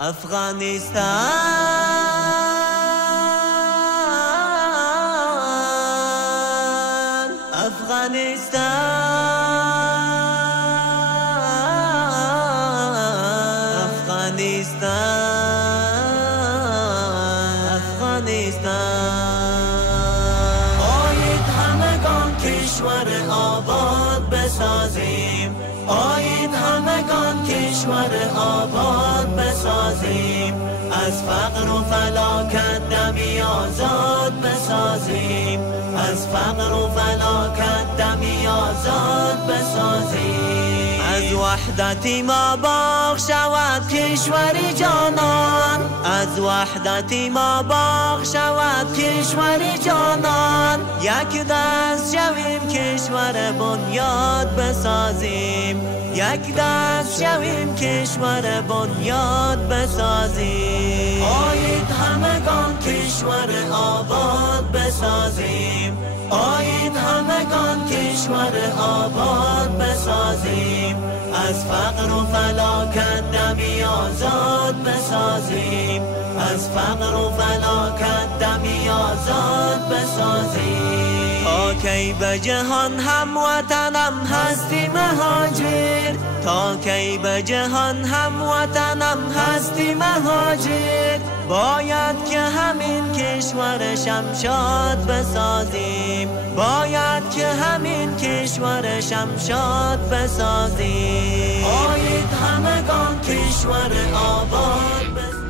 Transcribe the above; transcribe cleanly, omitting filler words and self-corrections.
افغانستان افغانستان افغانستان افغانستان آیید همگان کشور آباد بسازیم، آیید همگان کشور آباد بسازیم، از فقر و فلاکت دمی آزاد بسازیم، از فقر و فلاکت دمی آزاد بسازیم. از وحدت ما باغ شود کشور جانان، از وحدت ما باغ شود کشور جانان، یک دست شویم کشور بنیاد بسازیم، یک دست شویم کشور بنیاد بسازیم. آیید همگان کشور آباد بسازیم، آیید همگان کشور آباد بسازیم، از فقر و فلاکت دمی آزاد بسازیم، از فقر و فلاکت دمی آزاد بسازیم. تا کی به جهان هموطنم هستی مهاجر، تا کی به جهان هموطنم هستی مهاجر، باید که همین کشور شمشاد بسازیم، باید که همین کشور شمشاد بسازیم. آیید همگان کشور آباد بسازیم.